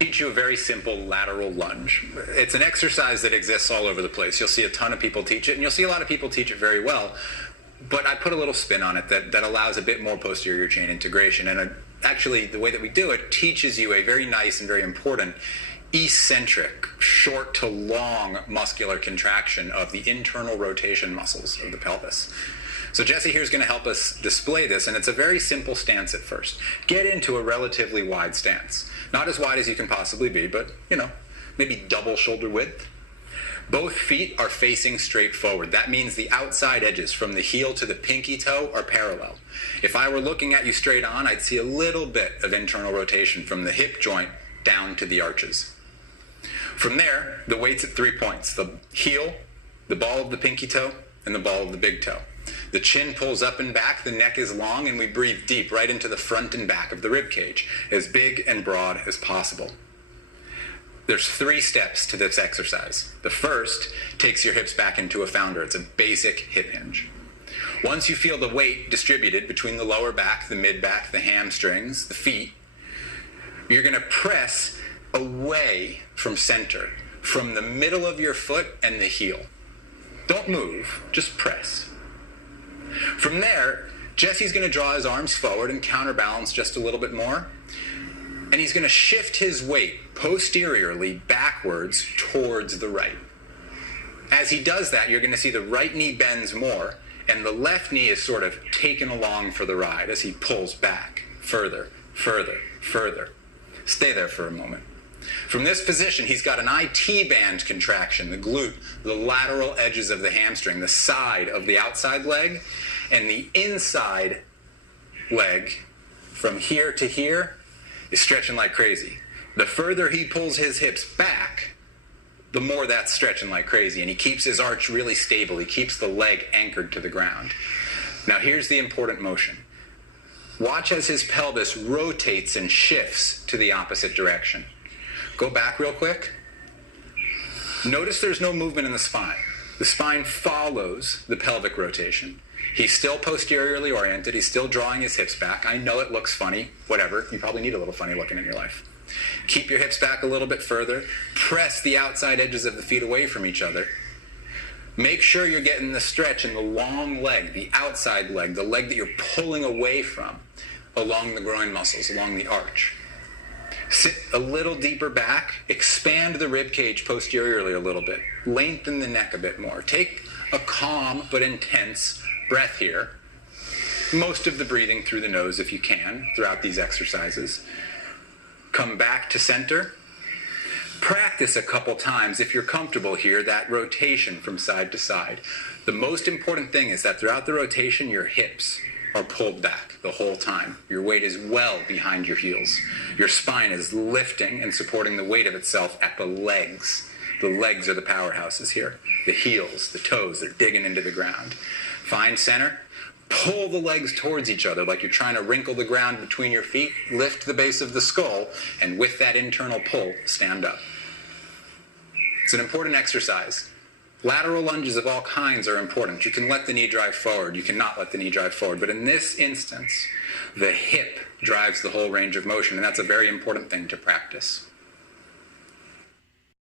teach you a very simple lateral lunge. It's an exercise that exists all over the place. You'll see a ton of people teach it, and you'll see a lot of people teach it very well. But I put a little spin on it that allows a bit more posterior chain integration. And actually, the way that we do it teaches you a very nice and very important eccentric, short to long muscular contraction of the internal rotation muscles of the pelvis. So Jesse here is going to help us display this, and it's a very simple stance at first. Get into a relatively wide stance. Not as wide as you can possibly be, but, maybe double shoulder width. Both feet are facing straight forward. That means the outside edges from the heel to the pinky toe are parallel. If I were looking at you straight on, I'd see a little bit of internal rotation from the hip joint down to the arches. From there, the weight's at 3 points. The heel, the ball of the pinky toe, and the ball of the big toe. The chin pulls up and back, the neck is long, and we breathe deep right into the front and back of the rib cage, as big and broad as possible. There's 3 steps to this exercise. The first takes your hips back into a founder. It's a basic hip hinge. Once you feel the weight distributed between the lower back, the mid back, the hamstrings, the feet, you're going to press away from center, from the middle of your foot and the heel. Don't move, just press. From there, Jesse's going to draw his arms forward and counterbalance just a little bit more. And he's going to shift his weight posteriorly backwards towards the right. As he does that, you're going to see the right knee bends more, and the left knee is sort of taken along for the ride as he pulls back further, further, further. Stay there for a moment. From this position, he's got an IT band contraction, the glute, the lateral edges of the hamstring, the side of the outside leg, and the inside leg from here to here is stretching like crazy. The further he pulls his hips back, the more that's stretching like crazy, and he keeps his arch really stable. He keeps the leg anchored to the ground. Now here's the important motion. Watch as his pelvis rotates and shifts to the opposite direction. Go back real quick. Notice there's no movement in the spine. The spine follows the pelvic rotation. He's still posteriorly oriented. He's still drawing his hips back. I know it looks funny. Whatever. You probably need a little funny looking in your life. Keep your hips back a little bit further. Press the outside edges of the feet away from each other. Make sure you're getting the stretch in the long leg, the outside leg, the leg that you're pulling away from, along the groin muscles, along the arch. Sit a little deeper back, expand the rib cage posteriorly a little bit, lengthen the neck a bit more. Take a calm but intense breath here. Most of the breathing through the nose if you can throughout these exercises. Come back to center. Practice a couple times, if you're comfortable here, that rotation from side to side. The most important thing is that throughout the rotation, your hips are pulled back the whole time. Your weight is well behind your heels. Your spine is lifting and supporting the weight of itself at the legs. The legs are the powerhouses here. The heels, the toes, they're digging into the ground. Find center. Pull the legs towards each other like you're trying to wrinkle the ground between your feet. Lift the base of the skull, and with that internal pull, stand up. It's an important exercise. Lateral lunges of all kinds are important. You can let the knee drive forward. You cannot let the knee drive forward. But in this instance, the hip drives the whole range of motion, and that's a very important thing to practice.